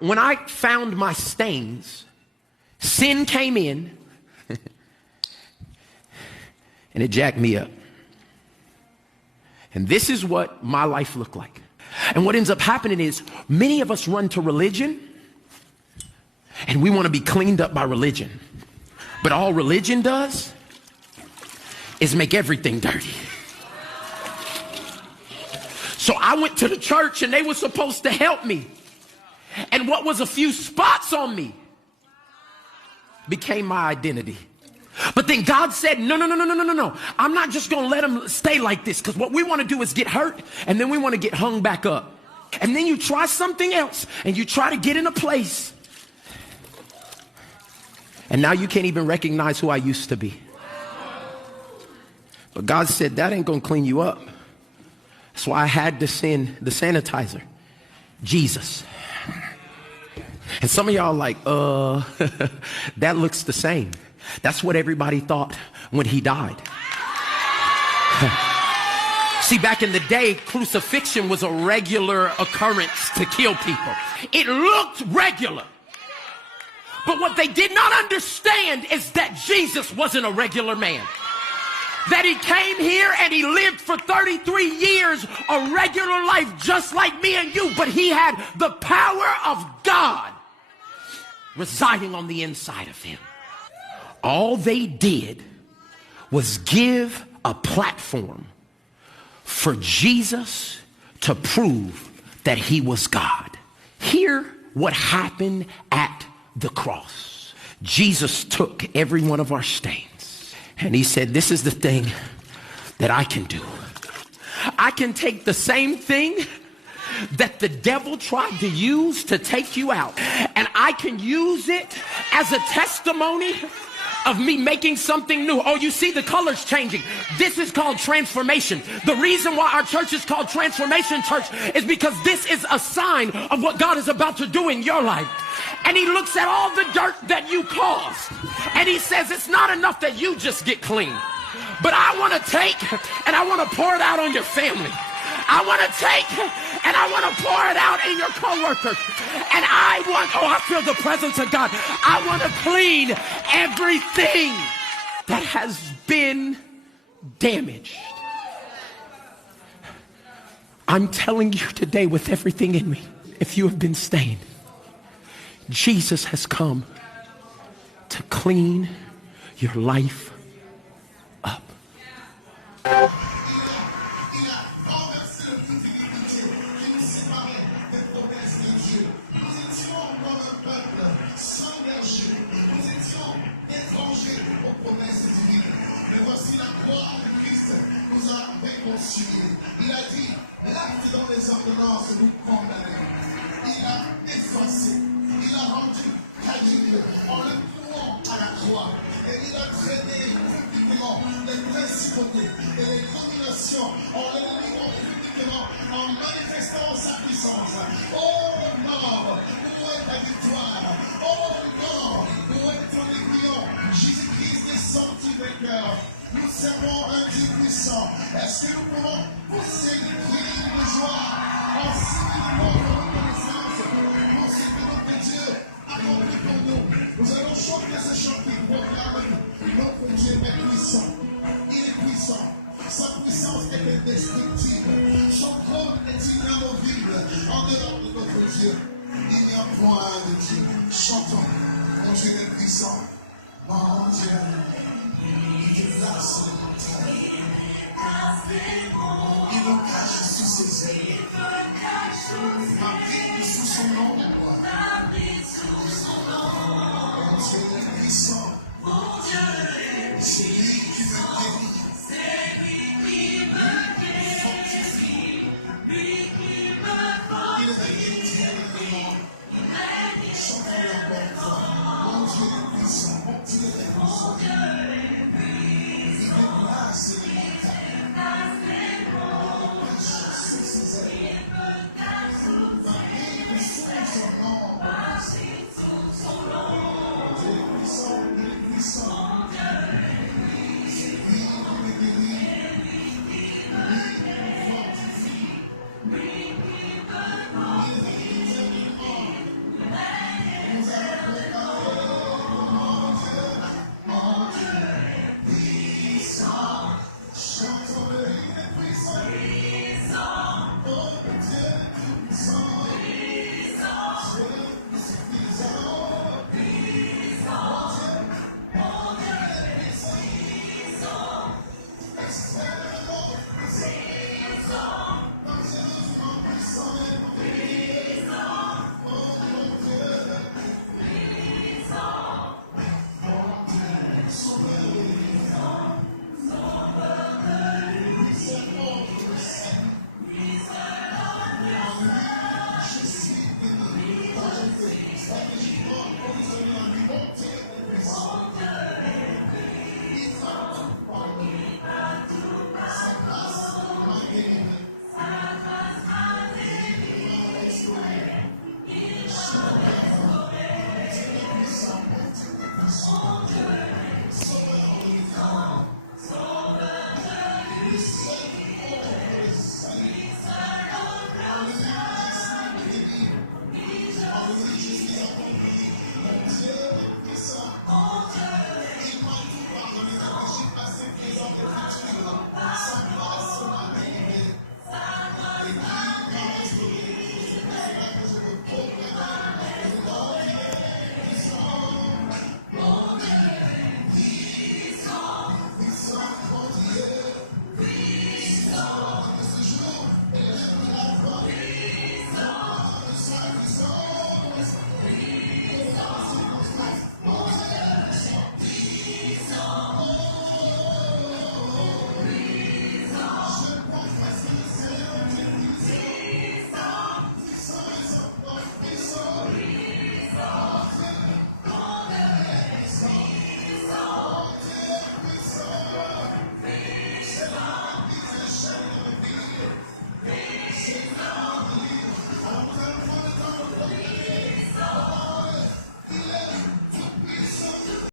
When I found my stains, sin came in and it jacked me up. And this is what my life looked like. And what ends up happening is many of us run to religion and we want to be cleaned up by religion. But all religion does is make everything dirty. So I went to the church and they were supposed to help me. And what was a few spots on me became my identity. But then God said, no. I'm not just going to let them stay like this, because what we want to do is get hurt and then we want to get hung back up. And then you try something else and you try to get in a place. And now you can't even recognize who I used to be. But God said, that ain't going to clean you up. That's why I had to send the sanitizer, Jesus. And some of y'all like, that looks the same. That's what everybody thought when he died. See, back in the day, crucifixion was a regular occurrence to kill people. It looked regular. But what they did not understand is that Jesus wasn't a regular man. That he came here and he lived for 33 years, a regular life just like me and you. But he had the power of God residing on the inside of him. All they did was give a platform for Jesus to prove that he was God. Hear what happened at the cross. Jesus took every one of our stains and he said, this is the thing that I can do. I can take the same thing that the devil tried to use to take you out, and I can use it as a testimony of me making something new. Oh, you see the colors changing. This is called transformation. The reason why our church is called Transformation Church is because this is a sign of what God is about to do in your life. And he looks at all the dirt that you caused and he says, it's not enough that you just get clean, but I want to take and I want to pour it out on your family. I want to take and I want to pour it out in your coworkers. And I feel the presence of God. I want to clean everything that has been damaged. I'm telling you today with everything in me, if you have been stained, Jesus has come to clean your life up. Il a dit, l'acte dans les ordonnances nous condamner. Il a effacé, il a rendu caduque en le clouant à la croix. Et il a traîné publiquement les principautés et les dominations en les livrant publiquement, en manifestant sa puissance. Oh mort, où est ta victoire? Oh mort, où est ton aiguillon? Jésus-Christ est sorti des cœurs. Nous servons un Dieu puissant. Est-ce que nous pouvons pousser des cris de joie en signifiant de reconnaissance pour ce que notre Dieu a accompli pour nous? Nous allons chanter ce chant qui proclame notre Dieu est puissant. Il est puissant. Sa puissance est indestructible. Son trône est inamovible. En dehors de notre Dieu, il n'y a point de Dieu. Chantons. Mon Dieu est puissant. Mon Dieu. Il nous cache sous ses yeux. Ma vie sous son nom. Mon Dieu est puissant. C'est lui